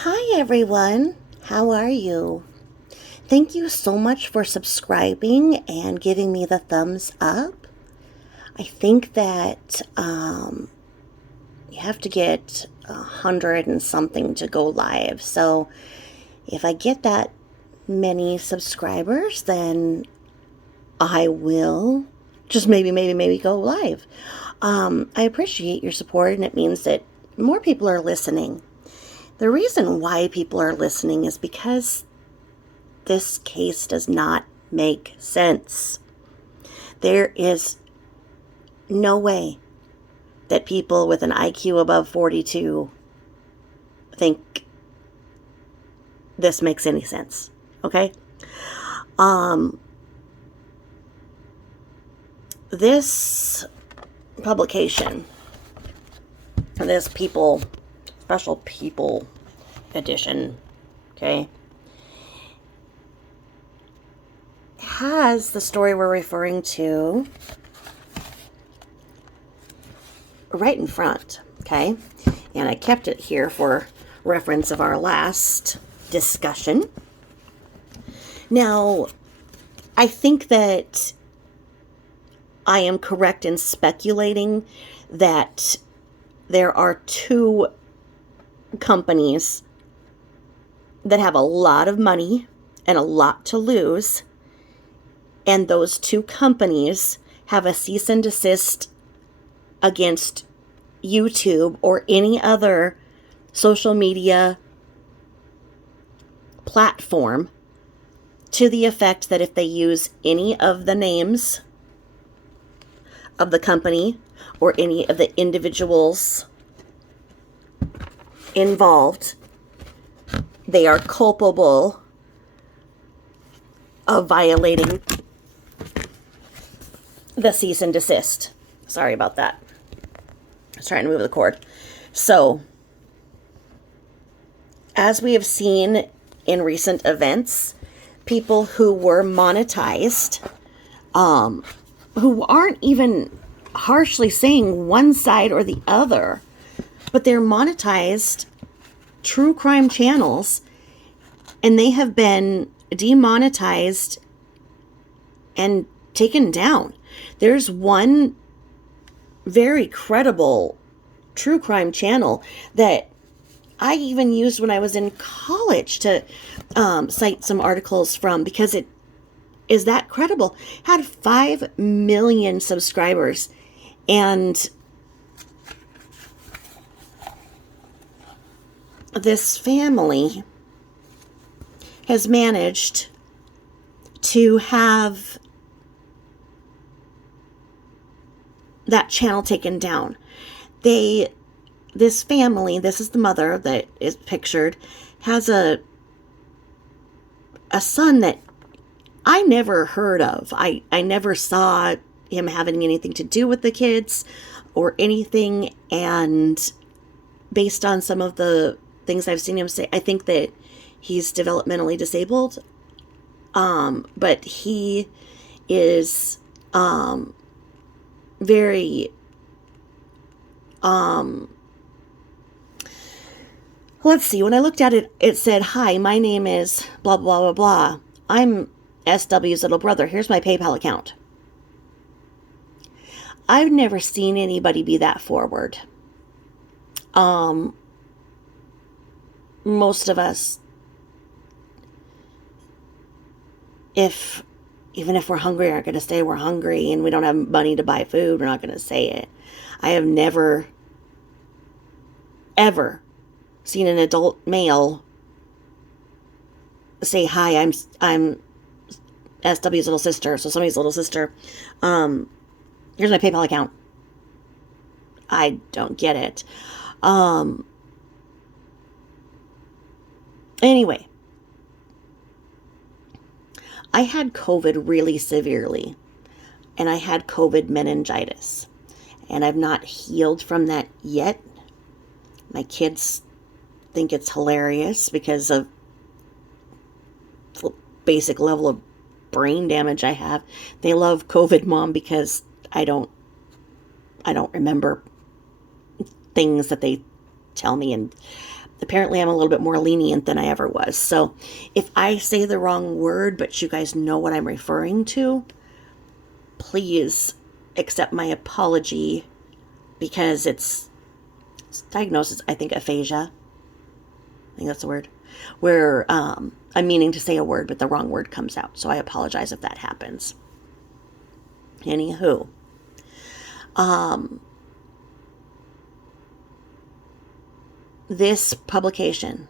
Hi everyone, how are you? Thank you so much for subscribing and giving me the thumbs up. I think that you have to get 100 and something to go live. So if I get that many subscribers, then I will just maybe go live. I appreciate your support, and it means that more people are listening. The reason why people are listening is because this case does not make sense. There is no way that people with an IQ above 42 think this makes any sense. Okay? This publication, this special people edition, okay, has the story we're referring to right in front, okay? And I kept it here for reference of our last discussion. Now, I think that I am correct in speculating that there are two companies that have a lot of money and a lot to lose, and those two companies have a cease and desist against YouTube or any other social media platform to the effect that if they use any of the names of the company or any of the individuals involved, they are culpable of violating the cease and desist. Sorry about that. I was trying to move the cord. So, as we have seen in recent events, people who were monetized, who aren't even harshly saying one side or the other, but they're monetized true crime channels, and they have been demonetized and taken down. There's one very credible true crime channel that I even used when I was in college to cite some articles from, because it is that credible. Had 5 million subscribers, and this family has managed to have that channel taken down. This family, this is the mother that is pictured, has a son that I never heard of. I never saw him having anything to do with the kids or anything, and based on some of the things I've seen him say, I think that he's developmentally disabled. But he is very let's see, when I looked at it, it said, "Hi, my name is blah blah blah blah. I'm SW's little brother. Here's my PayPal account." I've never seen anybody be that forward. Most of us, even if we're hungry, aren't going to say we're hungry, and we don't have money to buy food, we're not going to say it. I have never, ever seen an adult male say, "Hi, I'm SW's little sister," so somebody's little sister. Here's my PayPal account. I don't get it. Anyway, I had COVID really severely, and I had COVID meningitis, and I've not healed from that yet. My kids think it's hilarious because of the basic level of brain damage I have. They love COVID mom because I don't remember things that they tell me, Apparently I'm a little bit more lenient than I ever was. So if I say the wrong word, but you guys know what I'm referring to, please accept my apology, because it's diagnosis, I think, aphasia. I think that's the word. Where I'm meaning to say a word, but the wrong word comes out. So I apologize if that happens. Anywho. This publication,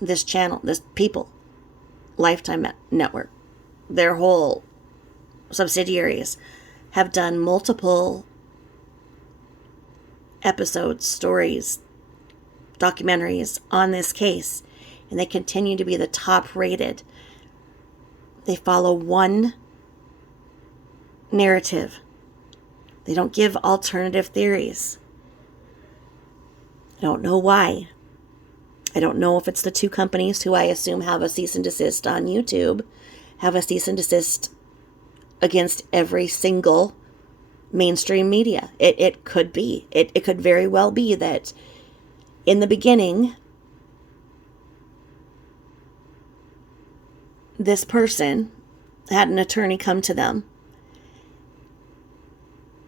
this channel, this people, Lifetime Network, their whole subsidiaries have done multiple episodes, stories, documentaries on this case, and they continue to be the top rated. They follow one narrative. They don't give alternative theories. I don't know why. I don't know if it's the two companies who I assume have a cease and desist on YouTube, have a cease and desist against every single mainstream media. It could be. It could very well be that in the beginning, this person had an attorney come to them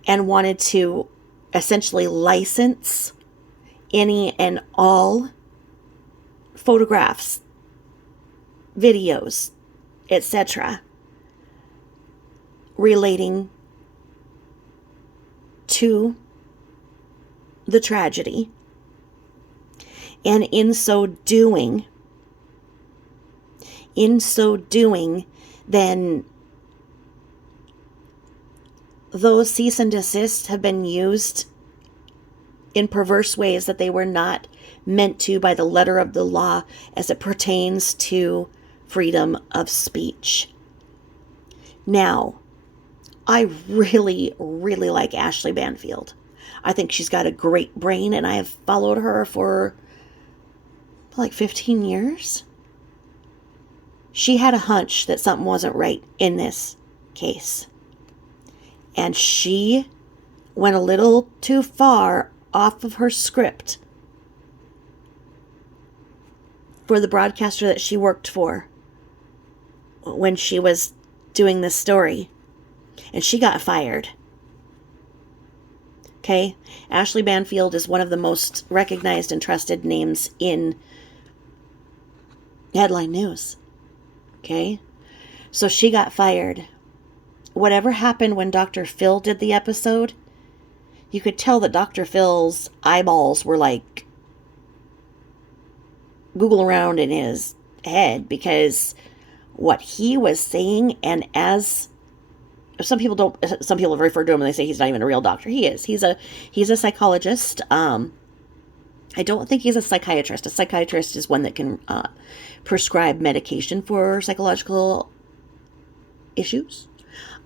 and wanted to essentially license any and all photographs, videos, etc., relating to the tragedy. And in so doing, then those cease and desists have been used in perverse ways that they were not meant to by the letter of the law as it pertains to freedom of speech. Now, I really, really like Ashley Banfield. I think she's got a great brain, and I have followed her for like 15 years. She had a hunch that something wasn't right in this case. And she went a little too far off of her script for the broadcaster that she worked for when she was doing this story. And she got fired. Okay? Ashley Banfield is one of the most recognized and trusted names in headline news. Okay? So she got fired. Whatever happened when Dr. Phil did the episode, you could tell that Dr. Phil's eyeballs were like Google around in his head, because what he was saying, and as some people refer to him and they say he's not even a real doctor. He is. He's a psychologist. I don't think he's a psychiatrist. A psychiatrist is one that can prescribe medication for psychological issues.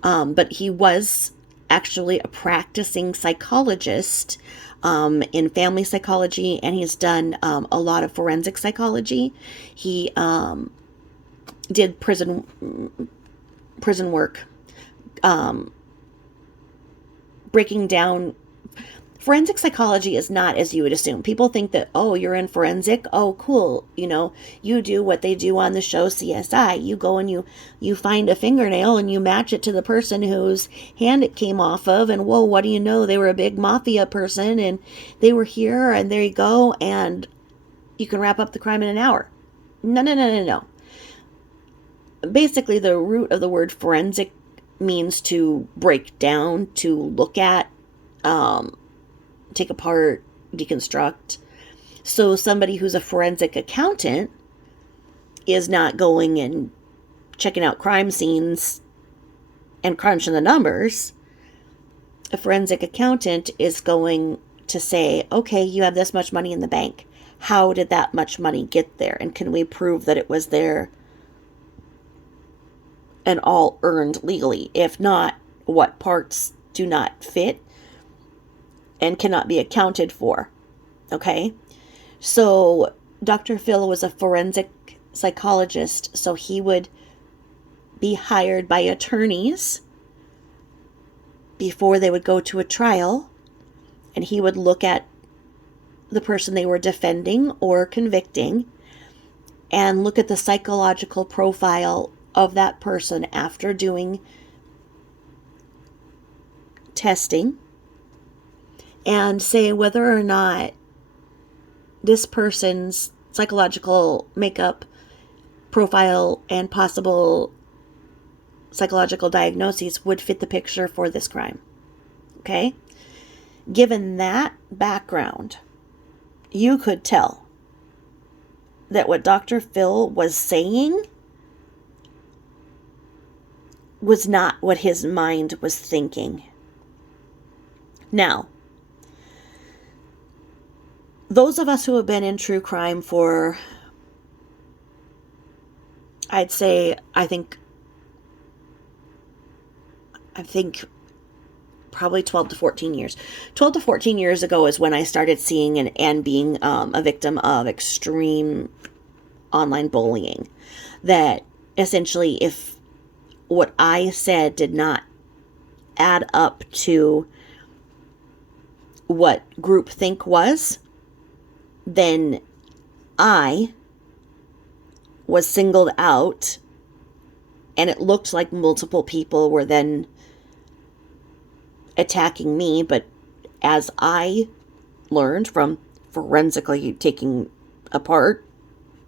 But he was actually a practicing psychologist in family psychology, and he's done a lot of forensic psychology. He did prison work, breaking down. Forensic psychology is not as you would assume. People think that, oh, you're in forensic. Oh, cool. You know, you do what they do on the show CSI. You go and you find a fingernail and you match it to the person whose hand it came off of. And whoa, what do you know? They were a big mafia person and they were here, and there you go. And you can wrap up the crime in an hour. No. Basically, the root of the word forensic means to break down, to look at, take apart, deconstruct. So somebody who's a forensic accountant is not going and checking out crime scenes and crunching the numbers. A forensic accountant is going to say, okay, you have this much money in the bank. How did that much money get there? And can we prove that it was there and all earned legally? If not, what parts do not fit and cannot be accounted for? Okay? So Dr. Phil was a forensic psychologist, so he would be hired by attorneys before they would go to a trial, and he would look at the person they were defending or convicting and look at the psychological profile of that person after doing testing and say whether or not this person's psychological makeup, profile, and possible psychological diagnoses would fit the picture for this crime. Okay? Given that background, you could tell that what Dr. Phil was saying was not what his mind was thinking. Now, those of us who have been in true crime for, I'd say, I think probably 12 to 14 years. 12 to 14 years ago is when I started seeing and being a victim of extreme online bullying. That essentially, if what I said did not add up to what groupthink was, then I was singled out, and it looked like multiple people were then attacking me. But as I learned from forensically taking apart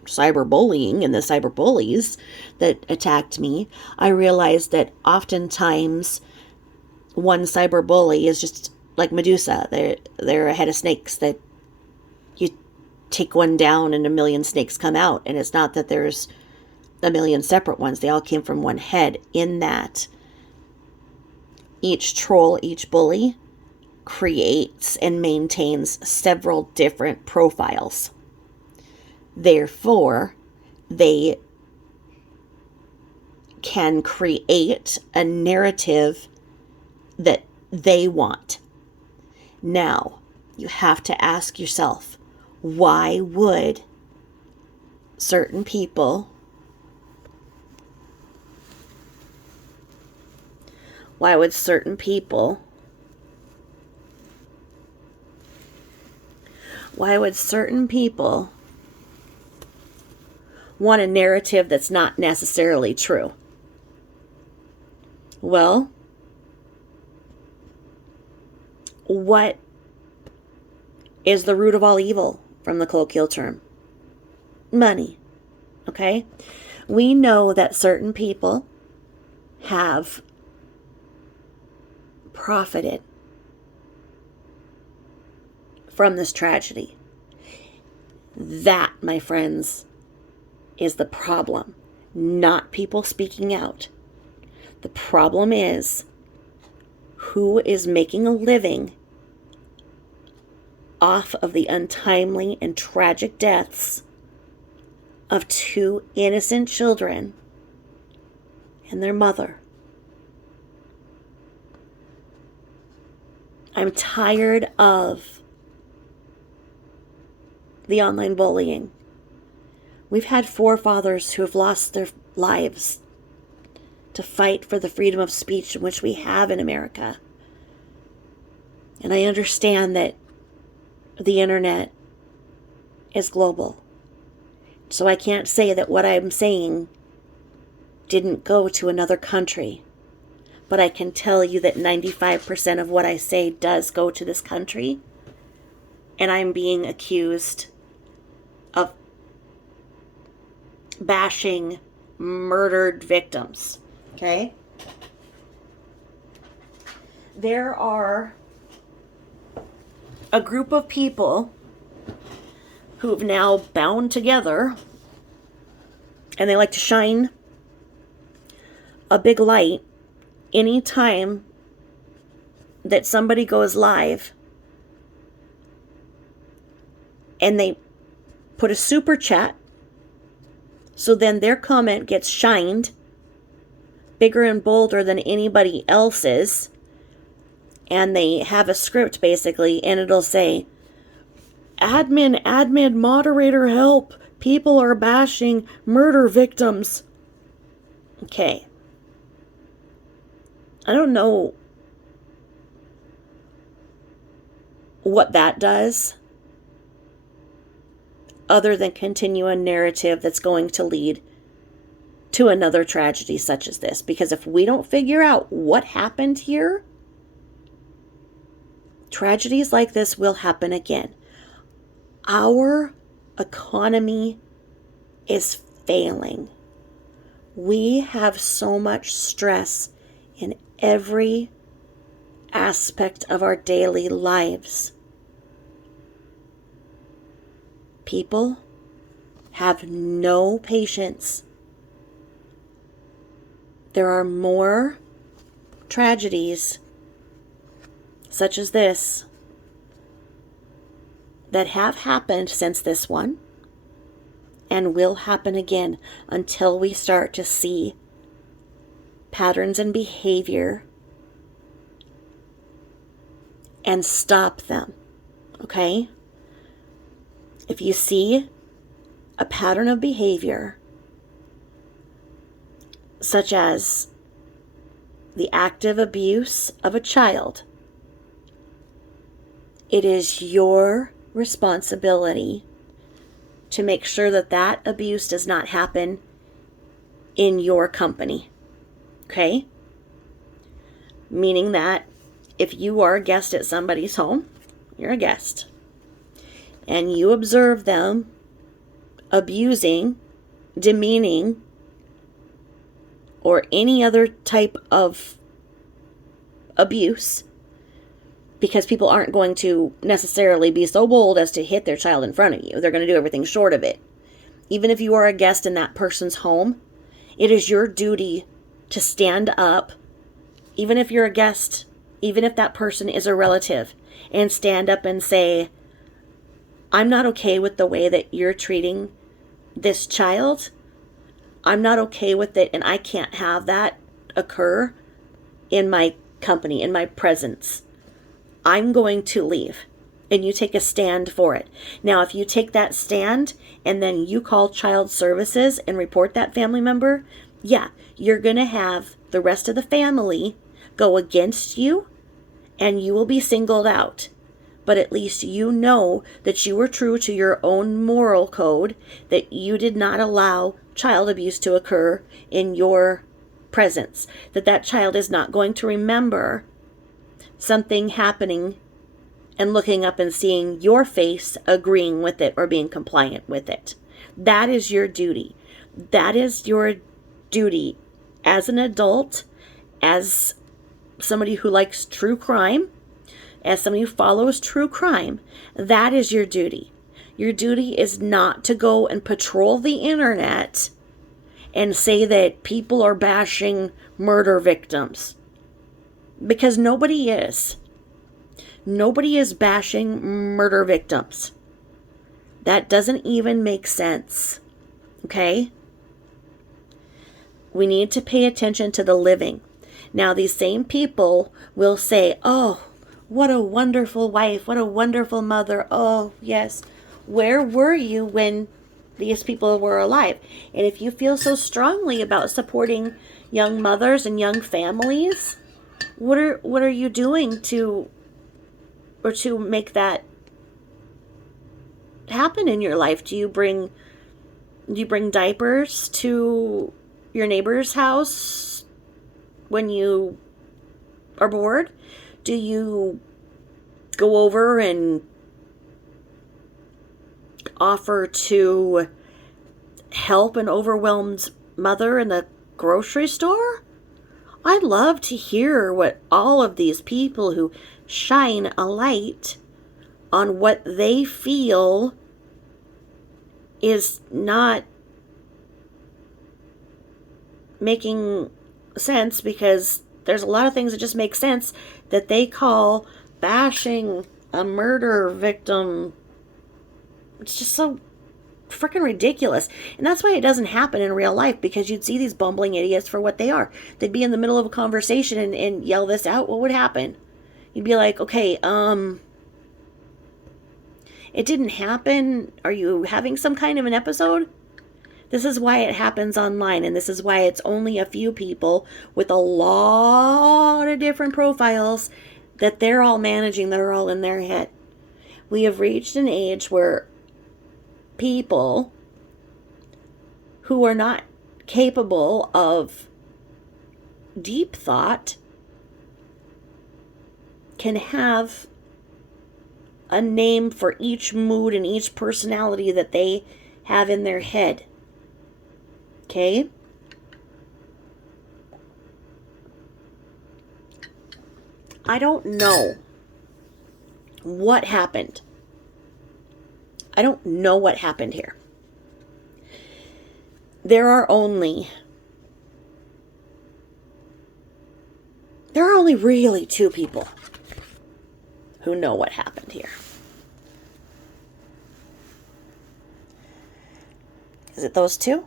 cyberbullying and the cyberbullies that attacked me, I realized that oftentimes one cyberbully is just like Medusa. They're a head of snakes that you take one down and a million snakes come out. And it's not that there's a million separate ones. They all came from one head, in that each troll, each bully creates and maintains several different profiles. Therefore, they can create a narrative that they want. Now, you have to ask yourself, why would certain people want a narrative that's not necessarily true? Well, what is the root of all evil from the colloquial term? Money. Okay? We know that certain people have profited from this tragedy. That, my friends, is the problem, not people speaking out. The problem is who is making a living off of the untimely and tragic deaths of two innocent children and their mother. I'm tired of the online bullying. We've had forefathers who have lost their lives to fight for the freedom of speech in which we have in America. And I understand that the internet is global. So I can't say that what I'm saying didn't go to another country. But I can tell you that 95% of what I say does go to this country. And I'm being accused of bashing murdered victims. Okay? There are a group of people who've now bound together, and they like to shine a big light anytime that somebody goes live, and they put a super chat, so then their comment gets shined bigger and bolder than anybody else's. And they have a script, basically, and it'll say, admin, moderator, help. People are bashing murder victims. Okay. I don't know what that does other than continue a narrative that's going to lead to another tragedy such as this. Because if we don't figure out what happened here, tragedies like this will happen again. Our economy is failing. We have so much stress in every aspect of our daily lives. People have no patience. There are more tragedies such as this that have happened since this one and will happen again until we start to see patterns in behavior and stop them. Okay? If you see a pattern of behavior such as the active abuse of a child, it is your responsibility to make sure that that abuse does not happen in your company. Okay? Meaning that if you are a guest at somebody's home, you're a guest, and you observe them abusing, demeaning, or any other type of abuse, because people aren't going to necessarily be so bold as to hit their child in front of you. They're going to do everything short of it. Even if you are a guest in that person's home, it is your duty to stand up, even if you're a guest, even if that person is a relative, and stand up and say, I'm not okay with the way that you're treating this child. I'm not okay with it, and I can't have that occur in my company, in my presence. I'm going to leave. And you take a stand for it. Now, if you take that stand and then you call child services and report that family member, yeah, you're going to have the rest of the family go against you and you will be singled out. But at least you know that you were true to your own moral code, that you did not allow child abuse to occur in your presence, that that child is not going to remember something happening and looking up and seeing your face agreeing with it or being compliant with it. That is your duty. That is your duty as an adult, as somebody who likes true crime, as somebody who follows true crime. That is your duty. Your duty is not to go and patrol the internet and say that people are bashing murder victims. Because nobody is. Nobody is bashing murder victims. That doesn't even make sense. Okay? We need to pay attention to the living. Now, these same people will say, oh, what a wonderful wife. What a wonderful mother. Oh, yes. Where were you when these people were alive? And if you feel so strongly about supporting young mothers and young families, what are you doing to make that happen in your life? Do you bring diapers to your neighbor's house when you are bored? Do you go over and offer to help an overwhelmed mother in the grocery store? I'd love to hear what all of these people who shine a light on what they feel is not making sense, because there's a lot of things that just make sense that they call bashing a murder victim. It's just so freaking ridiculous. And that's why it doesn't happen in real life, because you'd see these bumbling idiots for what they are. They'd be in the middle of a conversation and yell this out. What would happen? You'd be like, okay, it didn't happen. Are you having some kind of an episode? This is why it happens online, and this is why it's only a few people with a lot of different profiles that they're all managing, that are all in their head. We have reached an age where people who are not capable of deep thought can have a name for each mood and each personality that they have in their head. Okay? I don't know what happened. I don't know what happened here. There are only really two people who know what happened here. Is it those two?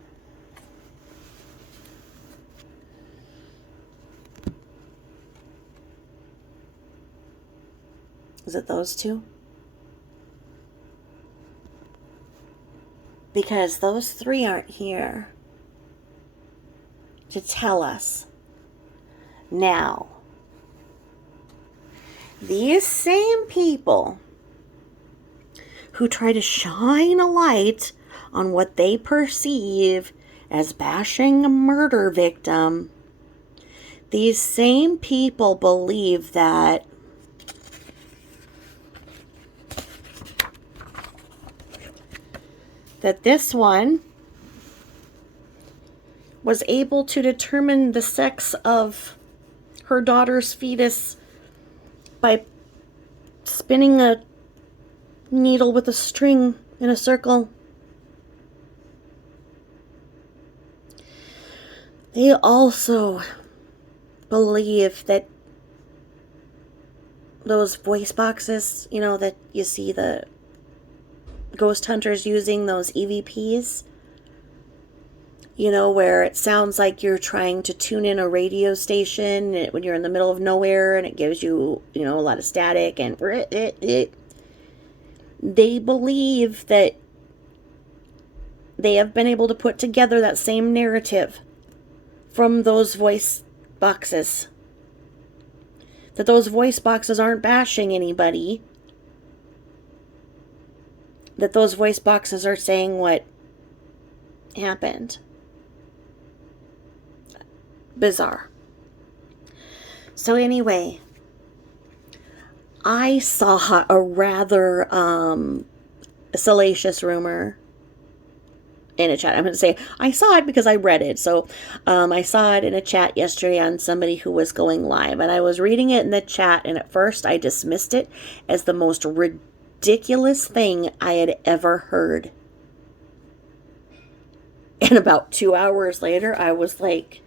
Is it those two? Because those three aren't here to tell us. Now, these same people who try to shine a light on what they perceive as bashing a murder victim, these same people believe that this one was able to determine the sex of her daughter's fetus by spinning a needle with a string in a circle. They also believe that those voice boxes, that you see the ghost hunters using, those EVPs, where it sounds like you're trying to tune in a radio station when you're in the middle of nowhere and it gives you, a lot of static and they believe that they have been able to put together that same narrative from those voice boxes. That those voice boxes aren't bashing anybody. That those voice boxes are saying what happened. Bizarre. So anyway, I saw a rather salacious rumor in a chat. I'm going to say I saw it because I read it. So I saw it in a chat yesterday on somebody who was going live, and I was reading it in the chat, and at first I dismissed it as the most ridiculous thing I had ever heard. And about 2 hours later, I was like,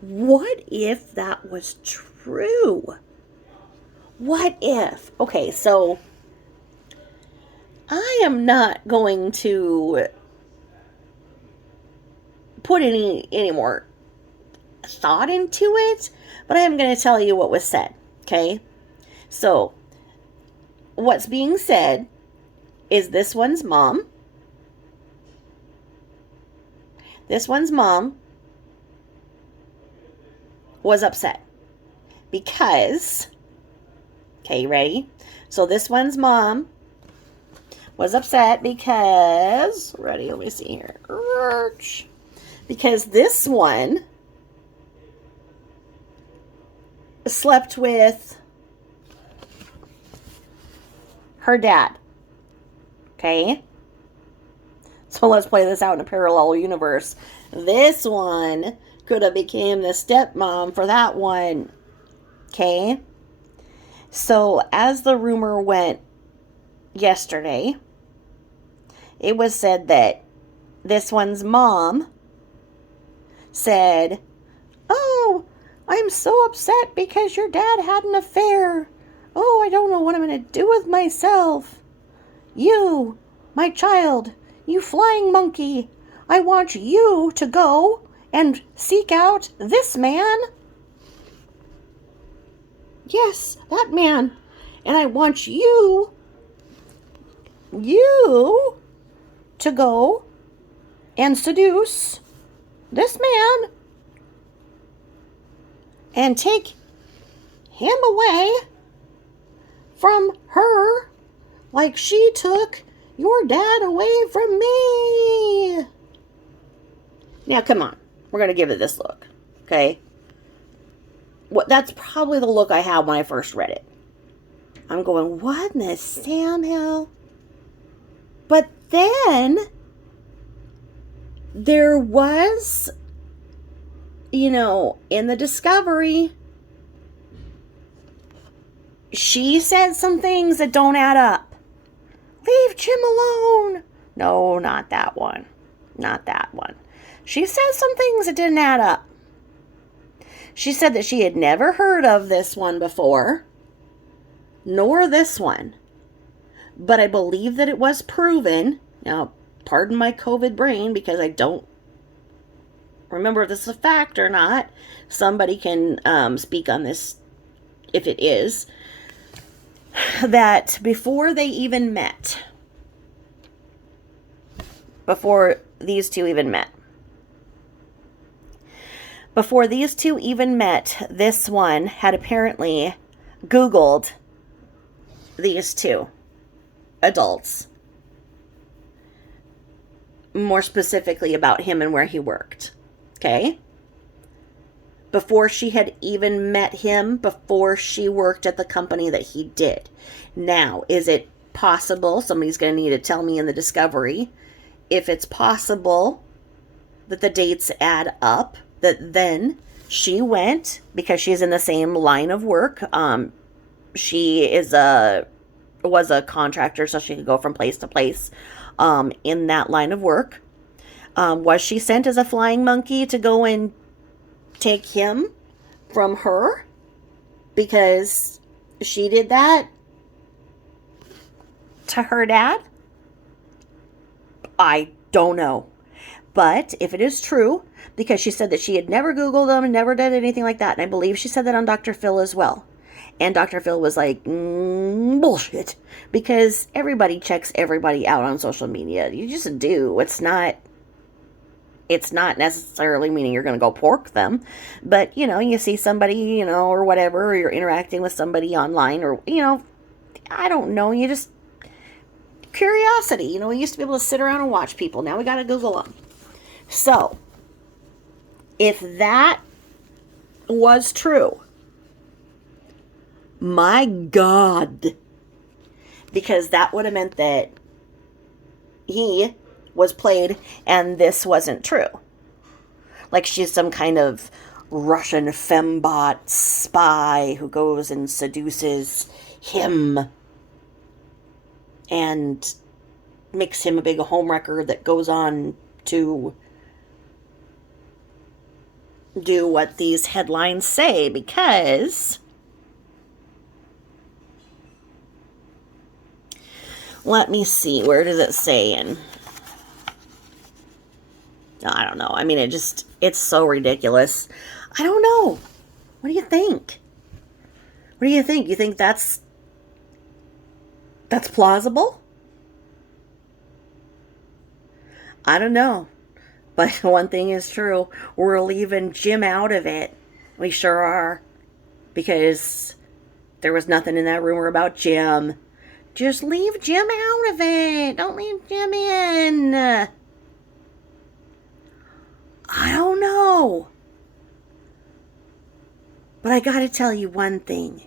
what if that was true? What if? Okay, so I am not going to put any more thought into it, but I am going to tell you what was said, okay? So, what's being said is this one's mom was upset because, okay, you ready? So this one's mom was upset because, ready, let me see here. Because this one slept with her dad. Okay? So let's play this out in a parallel universe. This one could have became the stepmom for that one. Okay? So as the rumor went yesterday, it was said that this one's mom said, "Oh, I'm so upset because your dad had an affair. Oh, I don't know what I'm going to do with myself. You, my child, you flying monkey, I want you to go and seek out this man. Yes, that man. And I want you to go and seduce this man and take him away from her like she took your dad away from me. Now, come on. We're going to give it this look. Okay? That's probably the look I had when I first read it. I'm going, what in the Sam Hill? But then there was, in the discovery, she said some things that don't add up. Leave Jim alone. No, not that one. Not that one. She said some things that didn't add up. She said that she had never heard of this one before, nor this one. But I believe that it was proven. Now, pardon my COVID brain because I don't remember if this is a fact or not. Somebody can speak on this if it is. That before they even met, before these two even met, this one had apparently Googled these two adults, more specifically about him and where he worked. Okay? Before she had even met him, before she worked at the company that he did. Now, is it possible, somebody's going to need to tell me in the discovery, if it's possible that the dates add up, that then she went, because she's in the same line of work, she was a contractor, so she could go from place to place in that line of work. Was she sent as a flying monkey to go and take him from her because she did that to her dad? I don't know. But if it is true, because she said that she had never Googled them and never did anything like that, and I believe she said that on Dr. Phil as well. And Dr. Phil was like, bullshit. Because everybody checks everybody out on social media. You just do. It's not necessarily meaning you're going to go pork them. But, you see somebody, or whatever, or you're interacting with somebody online, or, I don't know. You just, curiosity. We used to be able to sit around and watch people. Now we got to Google them. So, if that was true, my God, because that would have meant that he was played and this wasn't true. Like she's some kind of Russian fembot spy who goes and seduces him and makes him a big homewrecker that goes on to do what these headlines say, because let me see, where does it say? And I don't know. I mean, it's so ridiculous. I don't know. What do you think? What do you think? You think that's plausible? I don't know. But one thing is true. We're leaving Jim out of it. We sure are. Because there was nothing in that rumor about Jim. Just leave Jim out of it. Don't leave Jim in. I don't know. But I gotta tell you one thing.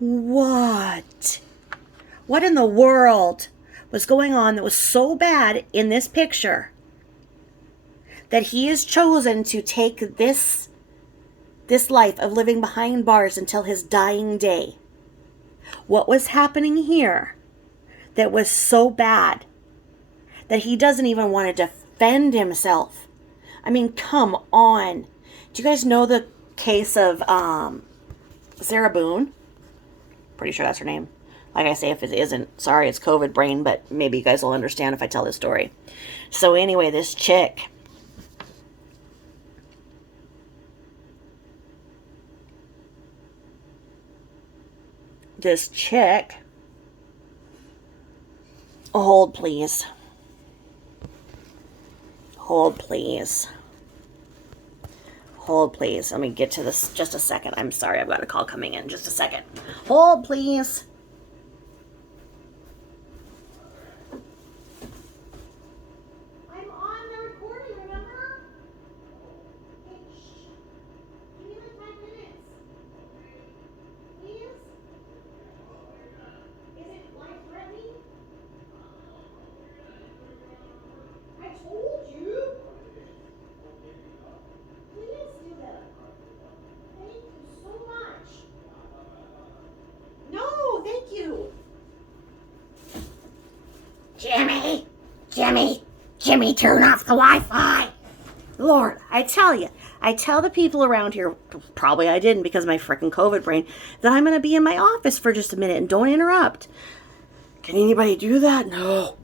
What? What in the world was going on that was so bad in this picture that he has chosen to take this life of living behind bars until his dying day? What was happening here that was so bad that he doesn't even want to defend himself? I mean, come on. Do you guys know the case of Sarah Boone? Pretty sure that's her name. Like I say, if it isn't, sorry, it's COVID brain, but maybe you guys will understand if I tell this story. So anyway, this chick, hold please. Hold please. Hold please. Let me get to this just a second. I'm sorry, I've got a call coming in. Just a second. Hold please. Jimmy, turn off the Wi-Fi. Lord, I tell the people around here, probably I didn't because of my frickin' COVID brain, that I'm going to be in my office for just a minute and don't interrupt. Can anybody do that? No.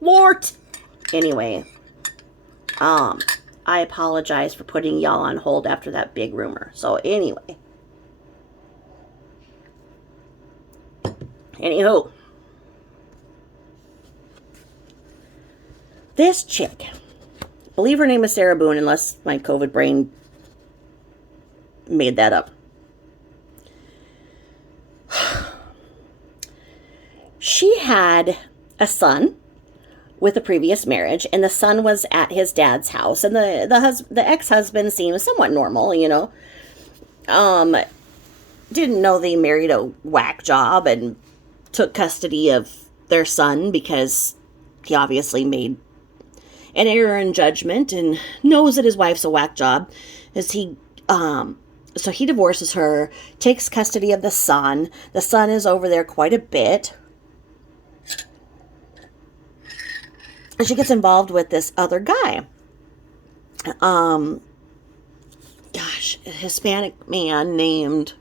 Lord. Anyway, I apologize for putting y'all on hold after that big rumor. So anyway. Anywho. This chick, believe her name is Sarah Boone, unless my COVID brain made that up. She had a son with a previous marriage, and the son was at his dad's house, and the ex-husband seemed somewhat normal, you know. Didn't know they married a whack job and took custody of their son because he obviously made an error in judgment and knows that his wife's a whack job. So he divorces her, takes custody of the son. The son is over there quite a bit. And she gets involved with this other guy. A Hispanic man named,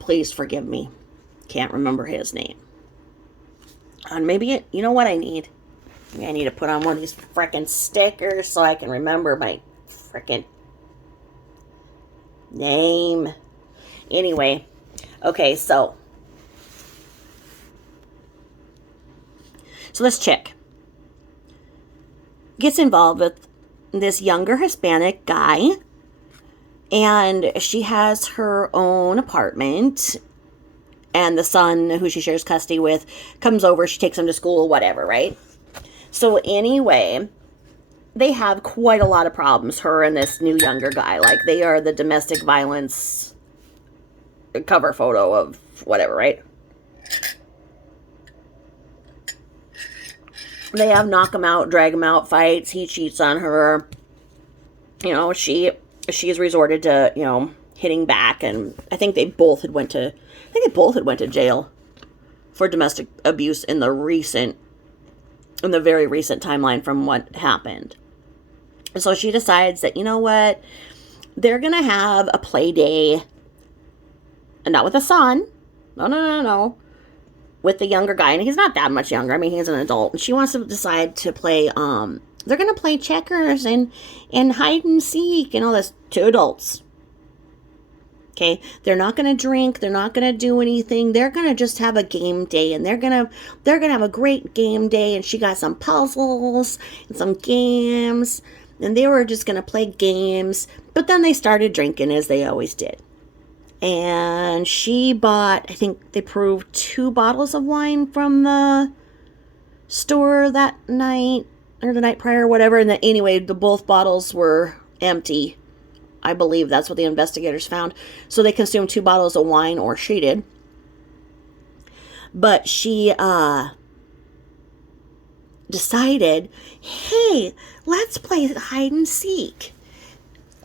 please forgive me, can't remember his name. And maybe, you know what I need? Maybe I need to put on one of these frickin' stickers so I can remember my frickin' name. Anyway, okay, so this chick gets involved with this younger Hispanic guy, and she has her own apartment, and the son, who she shares custody with, comes over, she takes him to school, whatever, right? So anyway, they have quite a lot of problems, her and this new younger guy. Like, they are the domestic violence cover photo of whatever, right? They have knock him out, drag him out fights. He cheats on her. You know, she's resorted to, you know, hitting back, and I think they both had went to jail for domestic abuse in the very recent timeline from what happened. So she decides that, you know what, they're gonna have a play day, and not with a son. No. With the younger guy, and he's not that much younger. I mean, he's an adult, and she wants to decide to play, they're going to play checkers and hide and seek and all this. 2 adults. Okay? They're not going to drink. They're not going to do anything. They're going to just have a game day, and they're going to have a great game day, and she got some puzzles and some games, and they were just going to play games, but then they started drinking, as they always did. And she bought, I think they proved 2 bottles of wine from the store that night, or the night prior, whatever. And then anyway, both bottles were empty. I believe that's what the investigators found. So they consumed 2 bottles of wine, or she did. But she decided, hey, let's play hide and seek.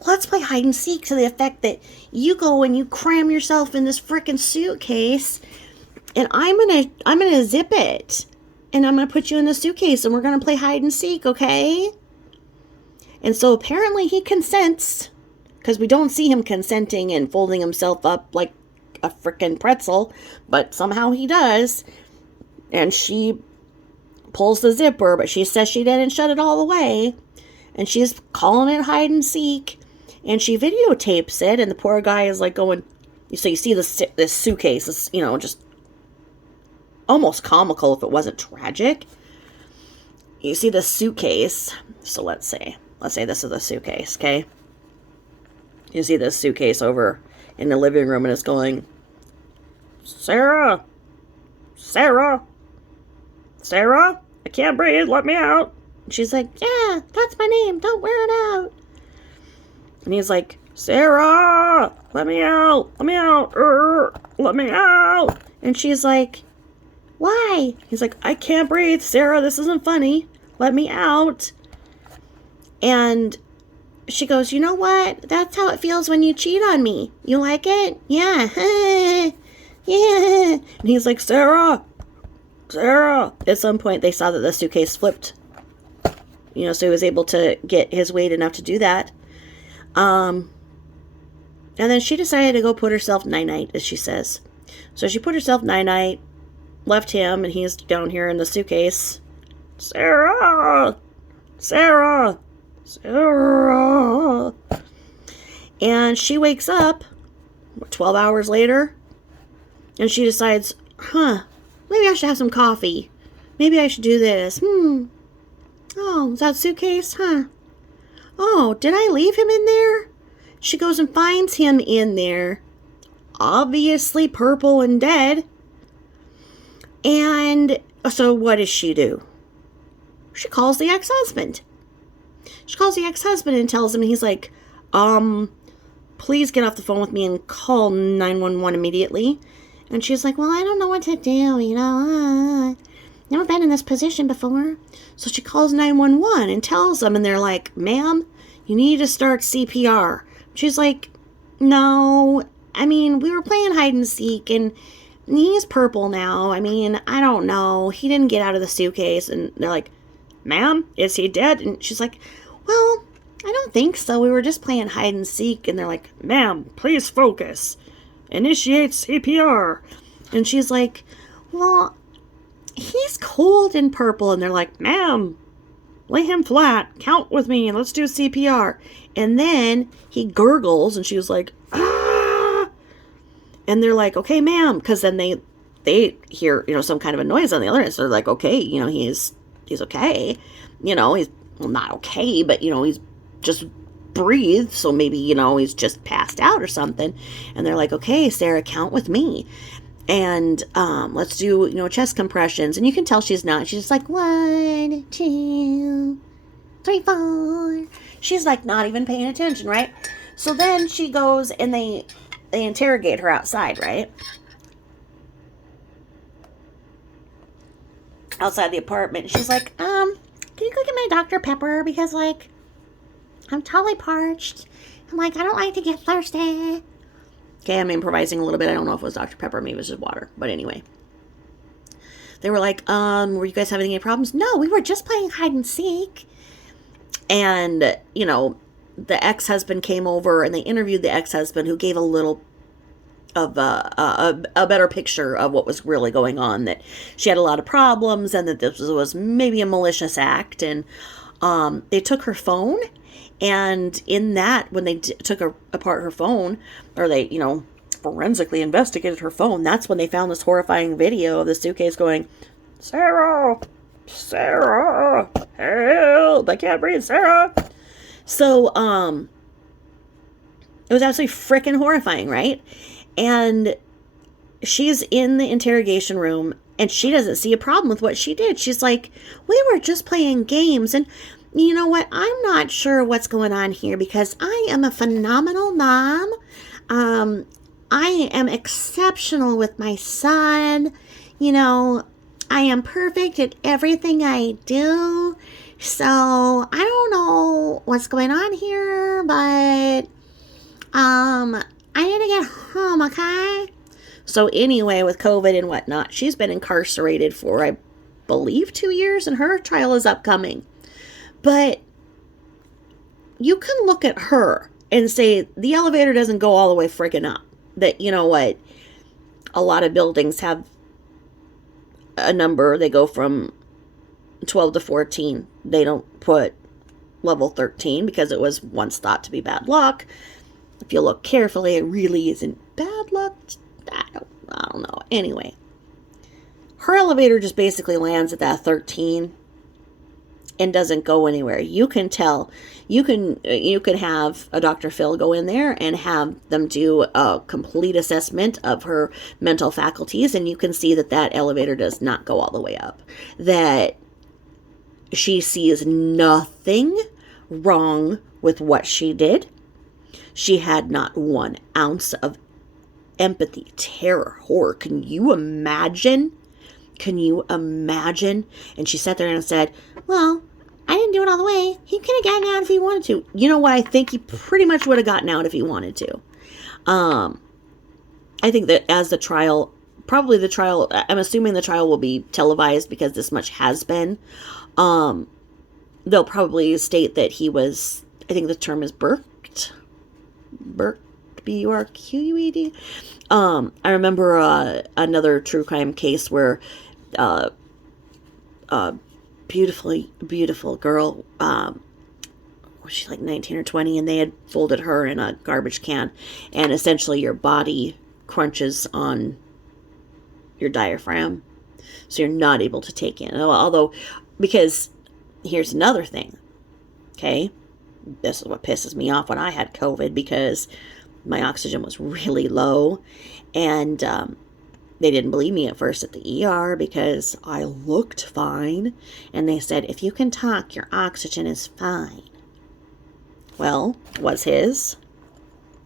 Let's play hide and seek to the effect that you go and you cram yourself in this frickin' suitcase, and I'm gonna zip it, and I'm gonna put you in the suitcase, and we're gonna play hide and seek, okay? And so apparently he consents, because we don't see him consenting and folding himself up like a frickin' pretzel, but somehow he does. And she pulls the zipper, but she says she didn't shut it all the way, and she's calling it hide and seek. And she videotapes it, and the poor guy is like going, so you see this suitcase, this, you know, just almost comical if it wasn't tragic. You see the suitcase. So let's say this is the suitcase, okay? You see this suitcase over in the living room, and it's going, Sarah, I can't breathe, let me out. And she's like, yeah, that's my name, don't wear it out. And he's like, Sarah, let me out, let me out. And she's like, why? He's like, I can't breathe, Sarah, this isn't funny, let me out. And she goes, you know what? That's how it feels when you cheat on me. You like it? Yeah. Yeah. And he's like, Sarah, Sarah! At some point, they saw that the suitcase flipped. So he was able to get his weight enough to do that. And then she decided to go put herself night-night, as she says. So she put herself night-night, left him, and he's down here in the suitcase. Sarah! Sarah! Sarah! And she wakes up 12 hours later, and she decides, maybe I should have some coffee. Maybe I should do this. Oh, is that suitcase? Oh, did I leave him in there? She goes and finds him in there, obviously purple and dead. And so what does she do? She calls the ex-husband. She calls the ex-husband and tells him, he's like, please get off the phone with me and call 911 immediately. And she's like, well, I don't know what to do, never been in this position before. So she calls 911 and tells them, and they're like, ma'am, you need to start CPR. She's like, no, we were playing hide and seek, and he's purple now. I don't know. He didn't get out of the suitcase. And they're like, ma'am, is he dead? And she's like, well, I don't think so. We were just playing hide and seek. And they're like, ma'am, please focus. Initiate CPR. And she's like, well, he's cold and purple. And they're like, ma'am, lay him flat. Count with me. Let's do CPR. And then he gurgles, and she was like, ah. And they're like, okay, ma'am. Because then they hear, some kind of a noise on the other end. So they're like, okay, he's okay. He's, well, not okay, but, he's just breathed. So maybe, he's just passed out or something. And they're like, okay, Sarah, count with me. And let's do, chest compressions. And you can tell she's not. She's just like, 1, 2, 3, 4. She's like not even paying attention, right? So then she goes and they interrogate her outside, right? Outside the apartment. She's like, can you go get my Dr. Pepper? Because, I'm totally parched. I don't like to get thirsty. Okay, I'm improvising a little bit. I don't know if it was Dr. Pepper. Maybe it was just water. But anyway. They were like, were you guys having any problems? No, we were just playing hide and seek. And, the ex-husband came over and they interviewed the ex-husband, who gave a little of a better picture of what was really going on, that she had a lot of problems and that this was maybe a malicious act. And they took her phone, and in that, when they took apart her phone, or they, forensically investigated her phone, that's when they found this horrifying video of the suitcase going, Sarah, Sarah, help, I can't breathe, Sarah. So, it was absolutely freaking horrifying, right? And she's in the interrogation room, and she doesn't see a problem with what she did. She's like, we were just playing games, and you know what? I'm not sure what's going on here, because I am a phenomenal mom. I am exceptional with my son. I am perfect at everything I do. So, I don't know what's going on here, but, I need to get home, okay? So, anyway, with COVID and whatnot, she's been incarcerated for, I believe, 2 years, and her trial is upcoming. But you can look at her and say, the elevator doesn't go all the way freaking up. That, a lot of buildings have a number. They go from 12 to 14. They don't put level 13 because it was once thought to be bad luck. If you look carefully, it really isn't bad luck. I don't know. Anyway, her elevator just basically lands at that 13 and doesn't go anywhere. You can tell. You can have a Dr. Phil go in there and have them do a complete assessment of her mental faculties, and you can see that elevator does not go all the way up. That she sees nothing wrong with what she did. She had not 1 ounce of empathy, terror, horror. Can you imagine? Can you imagine? And she sat there and said, well, I didn't do it all the way. He could have gotten out if he wanted to. You know what? I think he pretty much would have gotten out if he wanted to. I think that as the trial probably the trial, I'm assuming the trial will be televised because this much has been. They'll probably state that he was, I think the term is burked, B-U-R-Q-U-E-D. I remember another true crime case where beautiful girl, was she like 19 or 20, and they had folded her in a garbage can, and essentially your body crunches on your diaphragm, so you're not able to take in. Although, because here's another thing, okay? This is what pisses me off when I had COVID, because my oxygen was really low, and they didn't believe me at first at the ER because I looked fine, and they said, if you can talk, your oxygen is fine. Well, was his?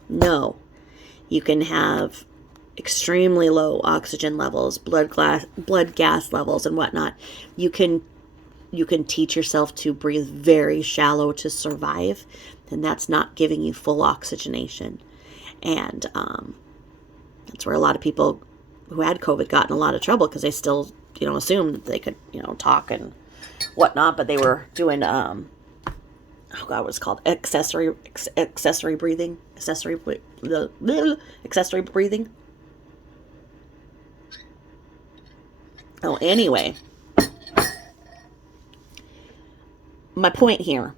No. You can have extremely low oxygen levels, blood gas levels, and whatnot. You can teach yourself to breathe very shallow to survive, and that's not giving you full oxygenation. And that's where a lot of people who had COVID got in a lot of trouble, because they still, assumed that they could, talk and whatnot, but they were doing, what's it called? Accessory breathing. Accessory breathing. Oh, anyway. My point here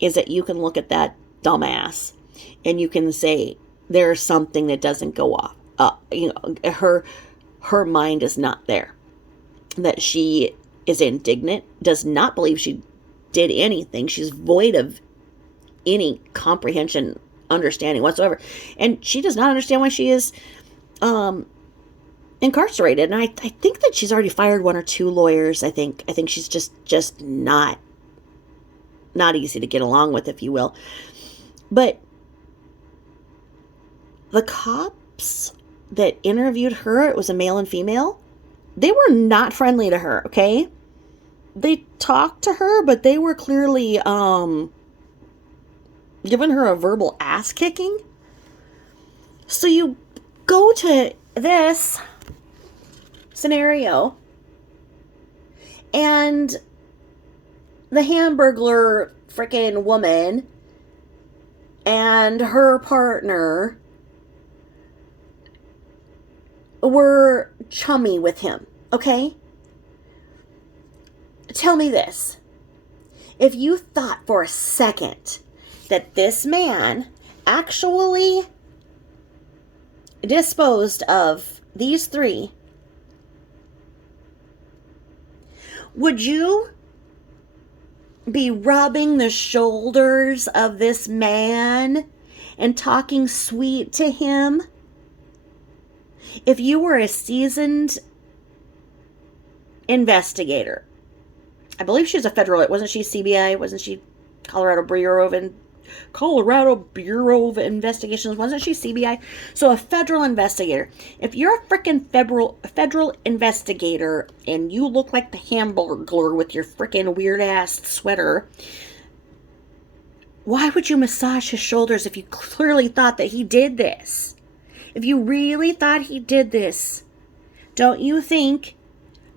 is that you can look at that dumbass and you can say there's something that doesn't go off. Her mind is not there. That she is indignant, does not believe she did anything. She's void of any comprehension, understanding whatsoever. And she does not understand why she is incarcerated. And I think that she's already fired 1 or 2 lawyers. I think she's just not easy to get along with, if you will. But the cops that interviewed her, it was a male and female, they were not friendly to her, okay? They talked to her, but they were clearly giving her a verbal ass kicking. So you go to this scenario, and the Hamburglar frickin' woman and her partner were chummy with him, okay? Tell me this. If you thought for a second that this man actually disposed of these 3, would you be rubbing the shoulders of this man and talking sweet to him? If you were a seasoned investigator, I believe she's a federal, wasn't she CBI? Wasn't she Colorado Bureau of Investigations? Wasn't she CBI? So a federal investigator. If you're a freaking federal investigator and you look like the Hamburglar with your freaking weird ass sweater, why would you massage his shoulders if you clearly thought that he did this? If you really thought he did this, don't you think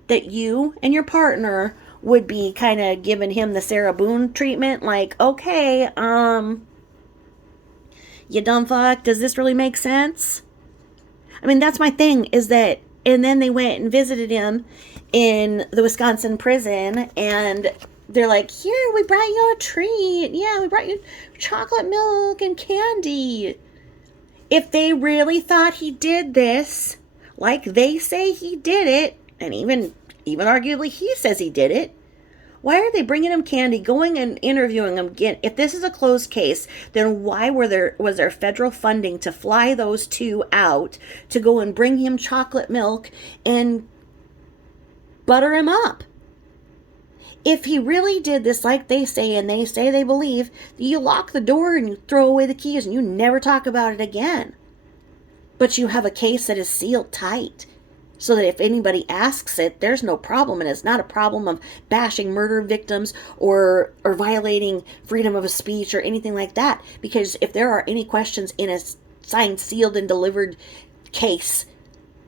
that you and your partner would be kind of giving him the Sarah Boone treatment? Like, okay, you dumb fuck, does this really make sense? I mean, that's my thing, is that, and then they went and visited him in the Wisconsin prison, and they're like, here, we brought you a treat. Yeah, we brought you chocolate milk and candy. If they really thought he did this, like they say he did it, and even arguably he says he did it, why are they bringing him candy, going and interviewing him again? If this is a closed case, then why was there federal funding to fly those 2 out to go and bring him chocolate milk and butter him up? If he really did this like they say, and they say they believe, you lock the door and you throw away the keys and you never talk about it again. But you have a case that is sealed tight, so that if anybody asks it, there's no problem, and it's not a problem of bashing murder victims or violating freedom of speech or anything like that. Because if there are any questions in a signed, sealed, and delivered case,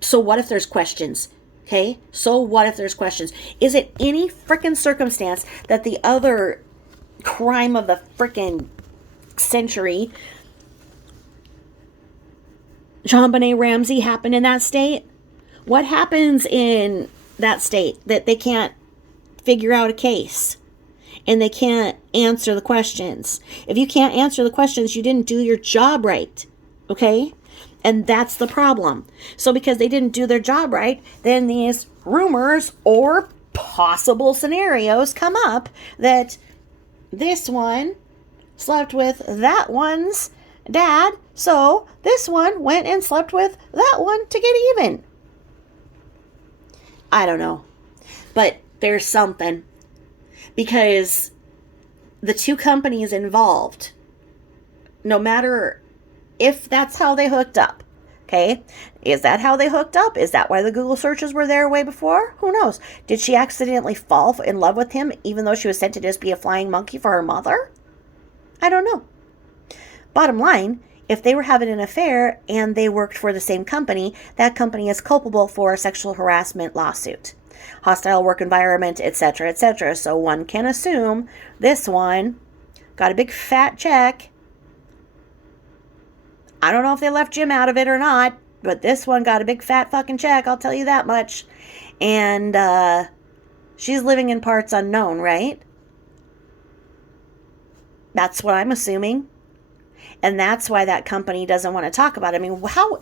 So what if there's questions? Okay? So what if there's questions? Is it any freaking circumstance that the other crime of the freaking century, JonBenet Ramsey, happened in that state? What happens in that state that they can't figure out a case and they can't answer the questions? If you can't answer the questions, you didn't do your job right. Okay? And that's the problem. So because they didn't do their job right, then these rumors or possible scenarios come up that this one slept with that one's dad, so this one went and slept with that one to get even. I don't know. But there's something. Because the two companies involved, no matter if that's how they hooked up, okay? Is that how they hooked up? Is that why the Google searches were there way before? Who knows? Did she accidentally fall in love with him even though she was sent to just be a flying monkey for her mother? I don't know. Bottom line, if they were having an affair and they worked for the same company, that company is culpable for a sexual harassment lawsuit, hostile work environment, etc., etc. So one can assume this one got a big fat check. I don't know if they left Jim out of it or not, but this one got a big fat fucking check, I'll tell you that much. And she's living in parts unknown, right? That's what I'm assuming. And that's why that company doesn't want to talk about it. I mean, how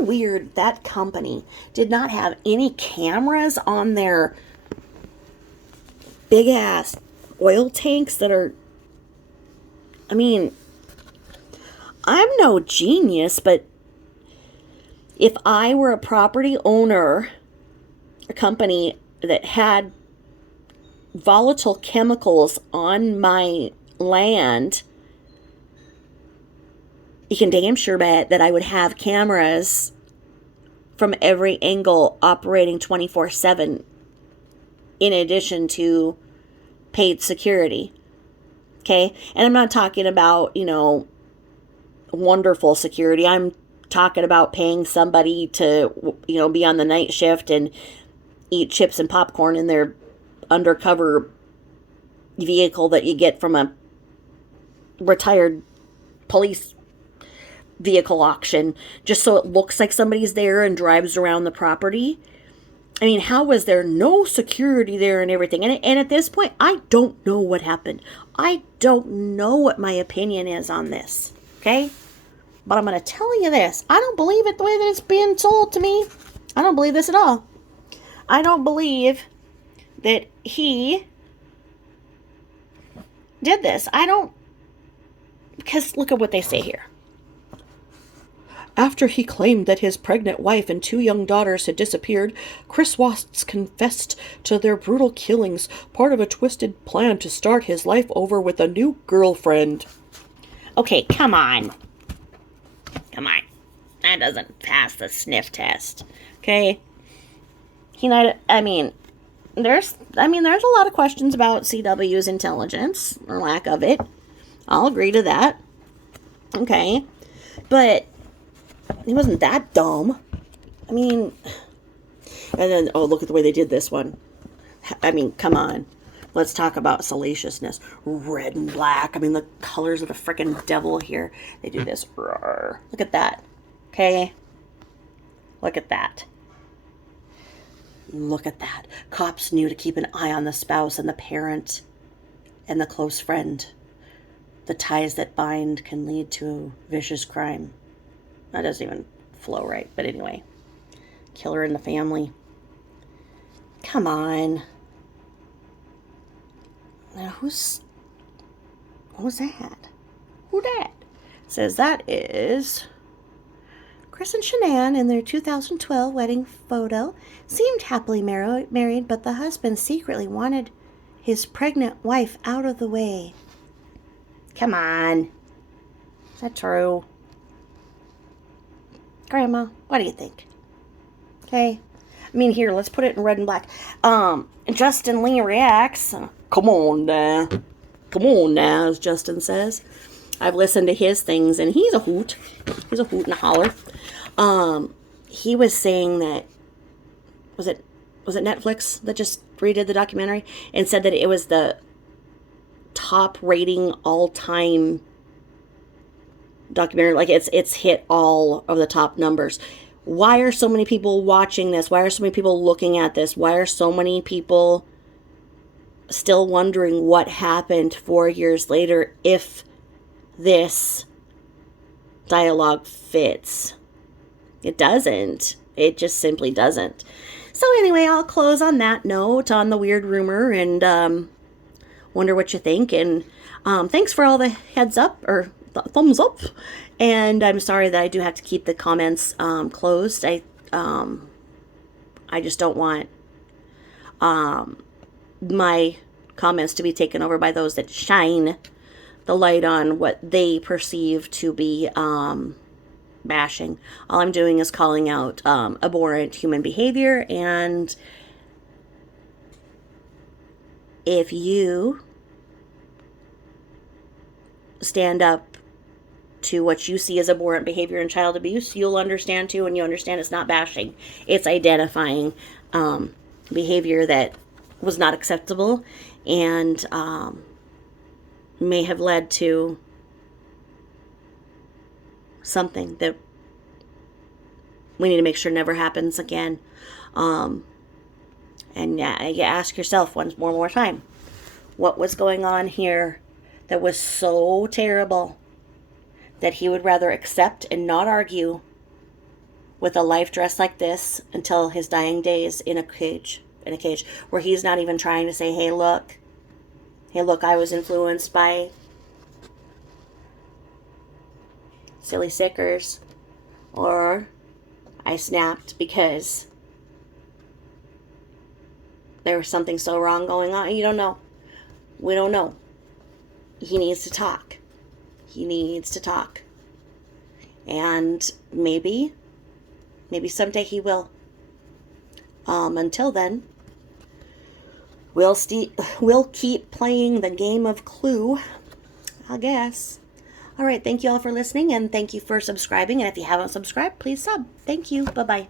weird that company did not have any cameras on their big ass oil tanks that are, I mean, I'm no genius, but if I were a property owner, a company that had volatile chemicals on my land, you can damn sure bet that I would have cameras from every angle operating 24/7 in addition to paid security. Okay? And I'm not talking about, wonderful security. I'm talking about paying somebody to, be on the night shift and eat chips and popcorn in their undercover vehicle that you get from a retired police vehicle auction, just so it looks like somebody's there and drives around the property. I mean, how was there no security there and everything? And at this point, I don't know what happened. I don't know what my opinion is on this. Okay? But I'm going to tell you this. I don't believe it the way that it's being sold to me. I don't believe this at all. I don't believe that he did this. I don't. Because look at what they say here. After he claimed that his pregnant wife and 2 young daughters had disappeared, Chris Watts confessed to their brutal killings, part of a twisted plan to start his life over with a new girlfriend. Okay, come on. Come on. That doesn't pass the sniff test. Okay? There's a lot of questions about CW's intelligence, or lack of it. I'll agree to that. Okay? But he wasn't that dumb. And then, look at the way they did this one. Come on. Let's talk about salaciousness. Red and black. The colors of the frickin' devil here. They do this. Look at that. Okay? Look at that. Look at that. Cops knew to keep an eye on the spouse and the parent and the close friend. The ties that bind can lead to vicious crime. That doesn't even flow right. But anyway. Killer in the family. Come on. Now, what was that? Who that? Says that is Chris and Shanann in their 2012 wedding photo. Seemed happily married, but the husband secretly wanted his pregnant wife out of the way. Come on. Is that true? Grandma, what do you think? Okay. Here, let's put it in red and black. Justin Lee reacts. Come on now, as Justin says. I've listened to his things, and he's a hoot. He's a hoot and a holler. he was saying that, was it Netflix that just redid the documentary and said that it was the top rating all-time documentary. Like it's hit all of the top numbers. Why are so many people watching this? Why are so many people looking at this? Why are so many people still wondering what happened 4 years later if this dialogue fits? It doesn't. It just simply doesn't. So anyway, I'll close on that note on the weird rumor and wonder what you think. And thanks for all the heads up or thumbs up. And I'm sorry that I do have to keep the comments closed. I just don't want my comments to be taken over by those that shine the light on what they perceive to be bashing. All I'm doing is calling out abhorrent human behavior, and if you stand up to what you see as abhorrent behavior and child abuse, you'll understand too, and you understand it's not bashing. It's identifying behavior that was not acceptable and may have led to something that we need to make sure never happens again. And yeah, you ask yourself one more time, what was going on here that was so terrible that he would rather accept and not argue with a life dressed like this until his dying days in a cage, where he's not even trying to say, hey look, I was influenced by silly sickers, or I snapped because there was something so wrong going on. You don't know. We don't know. He needs to talk. And maybe someday he will. Until then, we'll keep playing the game of Clue, I guess. All right, thank you all for listening, and thank you for subscribing. And if you haven't subscribed, please sub. Thank you. Bye-bye.